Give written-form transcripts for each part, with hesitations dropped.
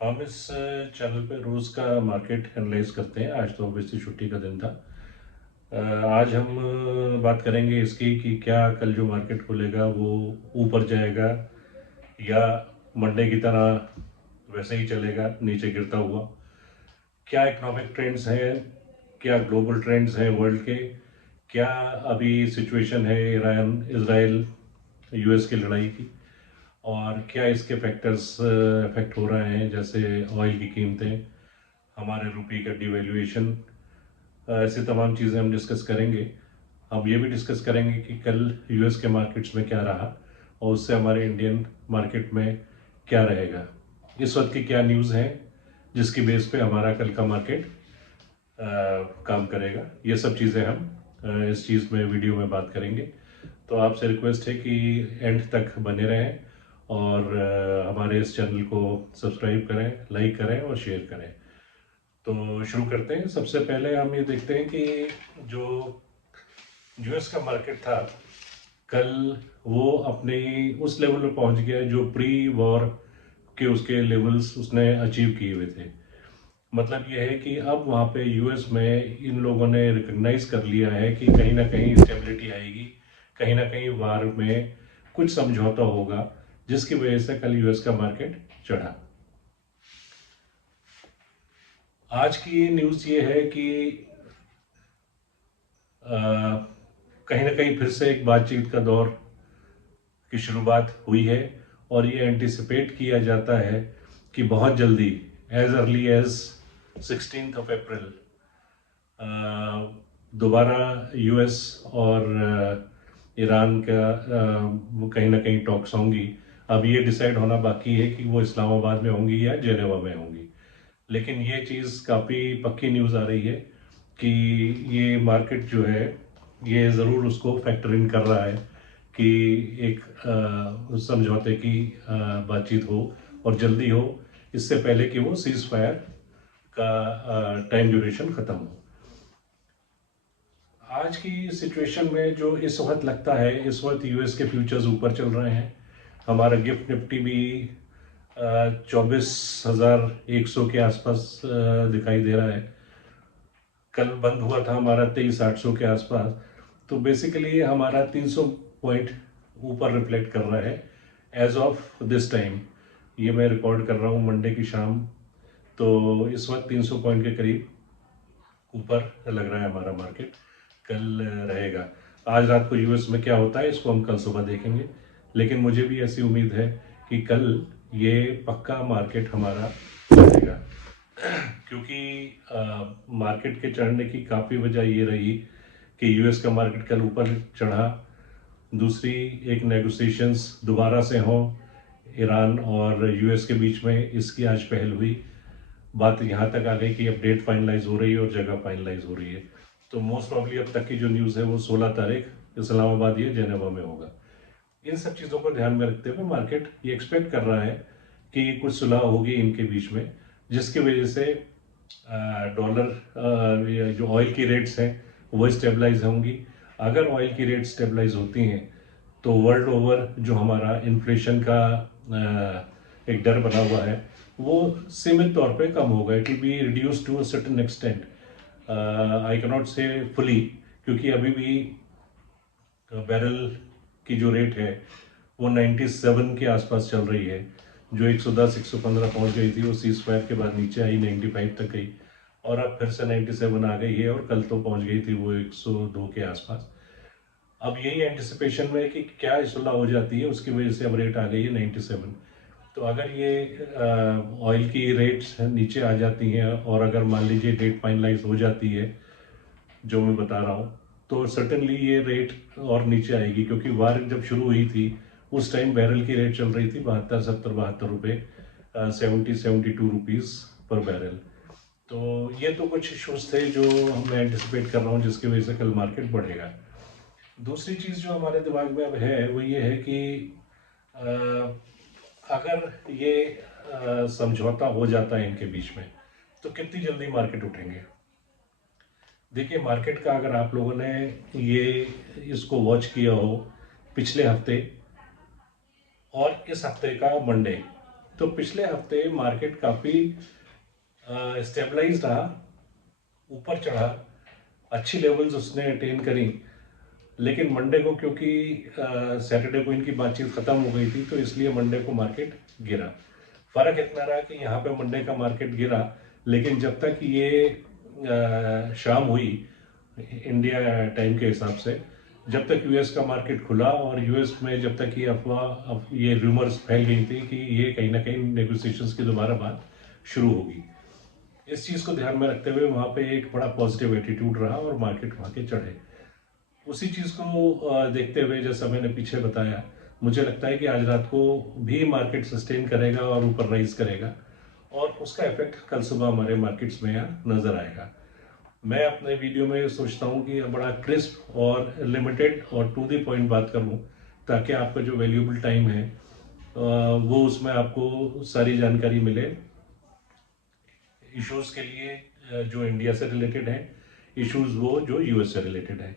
हम इस चैनल पे रोज़ का मार्केट एनालाइज करते हैं। आज तो ऑब्वियसली छुट्टी का दिन था। आज हम बात करेंगे इसकी कि क्या कल जो मार्केट खुलेगा वो ऊपर जाएगा या मंडे की तरह वैसे ही चलेगा नीचे गिरता हुआ। क्या इकोनॉमिक ट्रेंड्स हैं, क्या ग्लोबल ट्रेंड्स हैं वर्ल्ड के, क्या अभी सिचुएशन है ईरान इजराइल यूएस की लड़ाई की, और क्या इसके फैक्टर्स इफेक्ट हो रहे हैं, जैसे ऑयल की कीमतें, हमारे रुपये का डिवैल्यूएशन। ऐसी तमाम चीज़ें हम डिस्कस करेंगे। हम ये भी डिस्कस करेंगे कि कल यूएस के मार्केट्स में क्या रहा और उससे हमारे इंडियन मार्केट में क्या रहेगा, इस वक्त की क्या न्यूज़ है जिसकी बेस पे हमारा कल का मार्केट काम करेगा। ये सब चीज़ें हम इस चीज़ में वीडियो में बात करेंगे। तो आपसे रिक्वेस्ट है कि एंड तक बने रहें और हमारे इस चैनल को सब्सक्राइब करें, लाइक करें और शेयर करें। तो शुरू करते हैं। सबसे पहले हम ये देखते हैं कि जो यूएस का मार्केट था कल, वो अपने उस लेवल पे पहुंच गया जो प्री वॉर के उसके लेवल्स उसने अचीव किए हुए थे। मतलब ये है कि अब वहाँ पे यूएस में इन लोगों ने रिकग्नाइज कर लिया है कि कहीं ना कहीं स्टेबिलिटी आएगी, कहीं ना कहीं वार में कुछ समझौता होगा, जिसकी वजह से कल यूएस का मार्केट चढ़ा। आज की न्यूज़ ये है कि कहीं ना कहीं फिर से एक बातचीत का दौर की शुरुआत हुई है और ये एंटिसिपेट किया जाता है कि बहुत जल्दी, एज अर्ली एज 16 अप्रैल, दोबारा यूएस और ईरान का वो कहीं ना कहीं टॉक्स होंगी। अब ये डिसाइड होना बाकी है कि वो इस्लामाबाद में होंगी या जेनेवा में होंगी, लेकिन ये चीज़ काफ़ी पक्की न्यूज़ आ रही है कि ये मार्केट जो है ये ज़रूर उसको फैक्टर इन कर रहा है कि एक समझौते की बातचीत हो और जल्दी हो, इससे पहले कि वो सीज फायर का टाइम ड्यूरेशन ख़त्म हो। आज की सिचुएशन में जो इस वक्त लगता है, इस वक्त यूएस के फ्यूचर्स ऊपर चल रहे हैं। हमारा गिफ्ट निफ्टी भी 24,100 के आसपास दिखाई दे रहा है। कल बंद हुआ था हमारा 23,800 के आसपास। तो बेसिकली हमारा 300 पॉइंट ऊपर रिफ्लेक्ट कर रहा है एज ऑफ दिस टाइम। ये मैं रिकॉर्ड कर रहा हूँ मंडे की शाम। तो इस वक्त 300 पॉइंट के करीब ऊपर लग रहा है हमारा मार्केट। कल रहेगा। आज रात को यूएस में क्या होता है इसको हम कल सुबह देखेंगे, लेकिन मुझे भी ऐसी उम्मीद है कि कल ये पक्का मार्केट हमारा रहेगा, क्योंकि मार्केट के चढ़ने की काफ़ी वजह ये रही कि यूएस का मार्केट कल ऊपर चढ़ा। दूसरी, एक नेगोशिएशंस दोबारा से हों ईरान और यूएस के बीच में, इसकी आज पहल हुई। बात यहाँ तक आ गई कि अब डेट फाइनलाइज हो रही है और जगह फाइनलाइज हो रही है। तो मोस्ट प्रॉब्ली अब तक की जो न्यूज़ है वो 16 तारीख इस्लामाबाद या जेनेवा में होगा। इन सब चीज़ों को ध्यान में रखते हुए मार्केट ये एक्सपेक्ट कर रहा है कि कुछ सुलह होगी इनके बीच में, जिसकी वजह से डॉलर, जो ऑयल की रेट्स हैं वो स्टेबलाइज होंगी। अगर ऑयल की रेट स्टेबलाइज होती हैं तो वर्ल्ड ओवर जो हमारा इन्फ्लेशन का एक डर बना हुआ है वो सीमित तौर पे कम होगा। It will be reduce to a certain extent. I can not say fully, क्योंकि अभी भी बैरल की जो रेट है वो 97 के आसपास चल रही है। जो 110 115 पहुंच गई थी वो सीज फायर के बाद नीचे आई, 95 तक गई और अब फिर से 97 आ गई है और कल तो पहुंच गई थी वो 102 के आसपास। अब यही एंटिसिपेशन में है कि क्या सुलह हो जाती है, उसकी वजह से अब रेट आ गई है 97। तो अगर ये ऑयल की रेट्स नीचे आ जाती हैं और अगर मान लीजिए डेट फाइनलाइज हो जाती है जो मैं बता रहा हूँ, तो सर्टेनली ये रेट और नीचे आएगी, क्योंकि वार जब शुरू हुई थी उस टाइम बैरल की रेट चल रही थी 72 72 रुपीज़ पर बैरल। तो ये तो कुछ इश्यूज थे जो मैं एंटिसिपेट कर रहा हूँ जिसकी वजह से कल मार्केट बढ़ेगा। दूसरी चीज़ जो हमारे दिमाग में अब है वो ये है कि अगर ये समझौता हो जाता है इनके बीच में तो कितनी जल्दी मार्केट उठेंगे। देखिए, मार्केट का अगर आप लोगों ने ये इसको वॉच किया हो पिछले हफ्ते और इस हफ्ते का मंडे, तो पिछले हफ्ते मार्केट काफ़ी स्टेबलाइज रहा, ऊपर चढ़ा, अच्छी लेवल्स उसने अटेन करी। लेकिन मंडे को क्योंकि सैटरडे को इनकी बातचीत ख़त्म हो गई थी, तो इसलिए मंडे को मार्केट गिरा। फ़र्क इतना रहा कि यहाँ पे मंडे का मार्केट गिरा, लेकिन जब तक ये शाम हुई इंडिया टाइम के हिसाब से, जब तक यूएस का मार्केट खुला, और यूएस में जब तक ये अफवाह, ये रूमर्स फैल गई थी कि ये कहीं ना कहीं नेगोशिएशंस की दोबारा बात शुरू होगी, इस चीज़ को ध्यान में रखते हुए वहाँ पे एक बड़ा पॉजिटिव एटीट्यूड रहा और मार्केट वहाँ के चढ़े। उसी चीज़ को देखते हुए, जैसा मैंने पीछे बताया, मुझे लगता है कि आज रात को भी मार्केट सस्टेन करेगा और ऊपर राइज करेगा, और उसका इफेक्ट कल सुबह हमारे मार्केट्स में यहाँ नजर आएगा। मैं अपने वीडियो में सोचता हूँ कि बड़ा क्रिस्प और लिमिटेड और टू द पॉइंट बात करूँ, ताकि आपका जो वैल्यूएबल टाइम है वो उसमें आपको सारी जानकारी मिले। इश्यूज के लिए जो इंडिया से रिलेटेड है, इश्यूज वो जो यूएस से रिलेटेड है।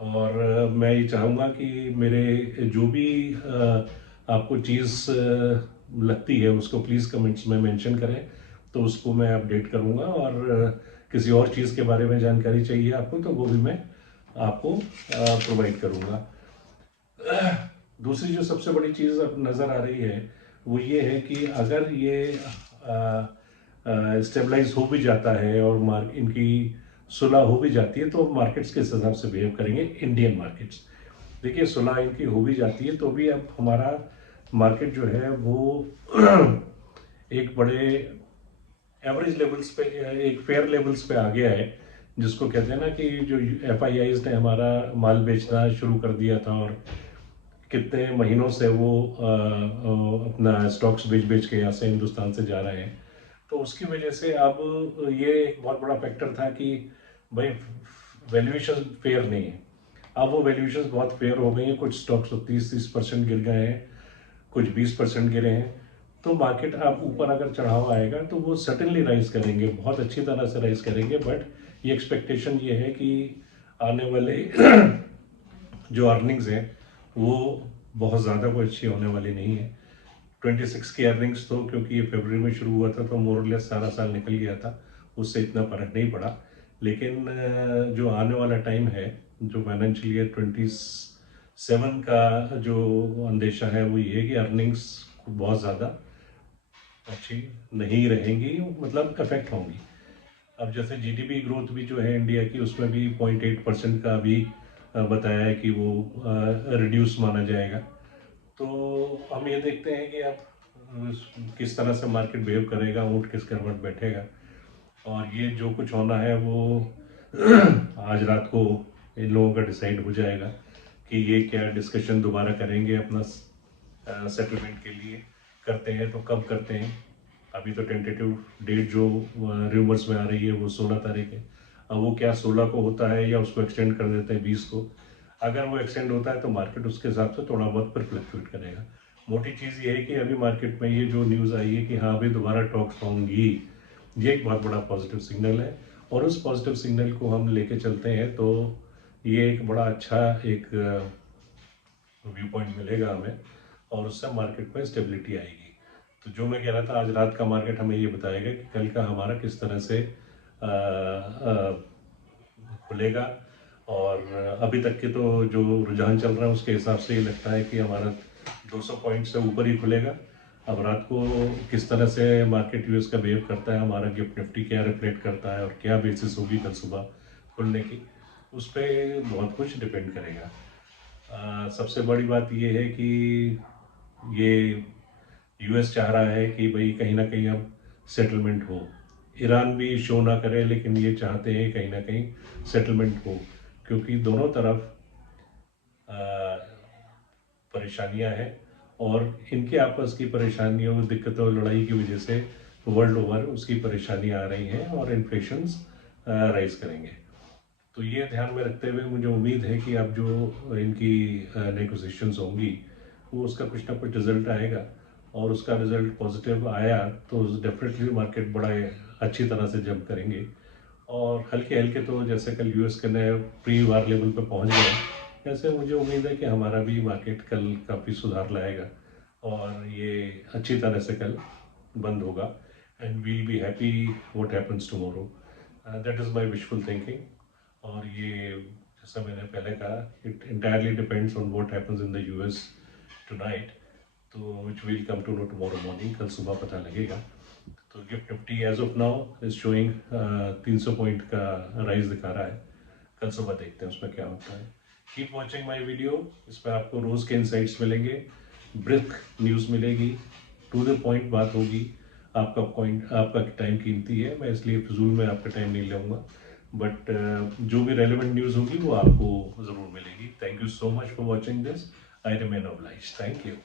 और मैं ये चाहूँगा कि मेरे जो भी आपको चीज़ लगती है उसको प्लीज़ कमेंट्स में मेंशन करें, तो उसको मैं अपडेट करूँगा। और किसी और चीज़ के बारे में जानकारी चाहिए आपको, तो वो भी मैं आपको प्रोवाइड करूँगा। दूसरी जो सबसे बड़ी चीज़ अब नज़र आ रही है वो ये है कि अगर ये स्टेबलाइज हो भी जाता है और इनकी सुलह हो भी जाती है, तो मार्केट्स किस हिसाब से बिहेव करेंगे इंडियन मार्केट्स। देखिए, सुलह इनकी हो भी जाती है तो भी अब हमारा मार्केट जो है वो एक बड़े एवरेज लेवल्स पे, एक फेयर लेवल्स पे आ गया है, जिसको कहते हैं ना कि जो एफआईआईज ने हमारा माल बेचना शुरू कर दिया था और कितने महीनों से वो अपना स्टॉक्स बेच बेच के यहाँ से हिंदुस्तान से जा रहे हैं, तो उसकी वजह से अब ये एक बहुत बड़ा फैक्टर था कि भाई वैल्यूएशन फेयर नहीं है। अब वो वैल्यूएशन बहुत फेयर हो गई हैं। कुछ स्टॉक्स तो 30% गिर गए हैं, कुछ 20% गिरे हैं। तो मार्केट अब ऊपर अगर चढ़ावा आएगा तो वो सर्टेनली राइज करेंगे, बहुत अच्छी तरह से राइज करेंगे। बट ये एक्सपेक्टेशन ये है कि आने वाले जो अर्निंग्स हैं वो बहुत ज़्यादा कोई अच्छी होने वाली नहीं है। 26 की अर्निंग्स तो, क्योंकि ये फरवरी में शुरू हुआ था तो मोरलेस सारा साल निकल गया था, उससे इतना फर्क नहीं पड़ा। लेकिन जो आने वाला टाइम है, जो फाइनेंशियल ईयर 27 का जो अंदेशा है वो ये है कि अर्निंग्स बहुत ज़्यादा अच्छी नहीं रहेंगी, मतलब अफेक्ट होंगी। अब जैसे जीडीपी ग्रोथ भी जो है इंडिया की, उसमें भी 0.8% का अभी बताया है कि वो रिड्यूस माना जाएगा। तो हम ये देखते हैं कि अब किस तरह से मार्केट बिहेव करेगा, ऊँट किस करवट बैठेगा, और ये जो कुछ होना है वो आज रात को इन लोगों का डिसाइड हो जाएगा कि ये क्या डिस्कशन दोबारा करेंगे अपना सेटलमेंट के लिए। करते हैं तो कब करते हैं। अभी तो टेंटेटिव डेट जो रूमर्स में आ रही है वो 16 तारीख है। अब वो क्या 16 को होता है या उसको एक्सटेंड कर देते हैं 20 को। अगर वो एक्सटेंड होता है तो मार्केट उसके हिसाब से थोड़ा बहुत पर फ्लक्चुएट करेगा। मोटी चीज़ ये है कि अभी मार्केट में ये जो न्यूज़ आई है कि हाँ अभी दोबारा टॉक्स होंगी, ये एक बहुत बड़ा पॉजिटिव सिग्नल है। और उस पॉजिटिव सिग्नल को हम लेके चलते हैं तो ये एक बड़ा अच्छा एक व्यू पॉइंट मिलेगा हमें, और उससे मार्केट में स्टेबिलिटी आएगी। तो जो मैं कह रहा था, आज रात का मार्केट हमें ये बताएगा कि कल का हमारा किस तरह से खुलेगा। और अभी तक के तो जो रुझान चल रहा है उसके हिसाब से ये लगता है कि हमारा 200 पॉइंट से ऊपर ही खुलेगा। अब रात को किस तरह से मार्केट यूएस का बिहेव करता है, हमारा गिफ्ट निफ्टी क्या रिफ्लेक्ट करता है और क्या बेसिस होगी कल सुबह खुलने की, उस पर बहुत कुछ डिपेंड करेगा। सबसे बड़ी बात ये है कि ये यूएस चाह रहा है कि भाई कहीं ना कहीं अब सेटलमेंट हो। ईरान भी शो ना करे, लेकिन ये चाहते हैं कहीं ना कहीं सेटलमेंट हो, क्योंकि दोनों तरफ परेशानियां हैं, और इनके आपस की परेशानियों, दिक्कतों, लड़ाई की वजह से वर्ल्ड ओवर उसकी परेशानियां आ रही हैं और इन्फ्लेशंस राइज करेंगे। तो ये ध्यान में रखते हुए मुझे उम्मीद है कि अब जो इनकी नेगोशिएशंस होंगी वो उसका कुछ ना कुछ रिजल्ट आएगा, और उसका रिजल्ट पॉजिटिव आया तो डेफिनेटली मार्केट बड़ा अच्छी तरह से जंप करेंगे। और हल्के हल्के तो जैसे कल यूएस के नए प्री वार लेवल पर पहुंच गए, ऐसे मुझे उम्मीद है कि हमारा भी मार्केट कल काफ़ी सुधार लाएगा। और ये अच्छी तरह से कल बंद होगा and will be happy what happens tomorrow. That is my wishful thinking. और ये जैसा मैंने पहले कहा, it entirely depends on what happens in the US tonight, तो which will come to know tomorrow morning, कल सुबह पता लगेगा। तो Gift Nifty as of now is showing 300 point का राइज दिखा रहा है। कल सुबह देखते हैं उसमें क्या होता है। कीप वॉचिंग माई वीडियो, इसमें आपको रोज़ के इंसाइट्स मिलेंगे, ब्रिस्क न्यूज़ मिलेगी, टू द पॉइंट बात होगी। आपका टाइम कीमती है, मैं इसलिए फिजूल में आपका टाइम नहीं लूँगा, बट जो भी रेलिवेंट न्यूज़ होगी वो आपको ज़रूर मिलेगी। Thank you so much for watching this. I remain obliged. Thank you.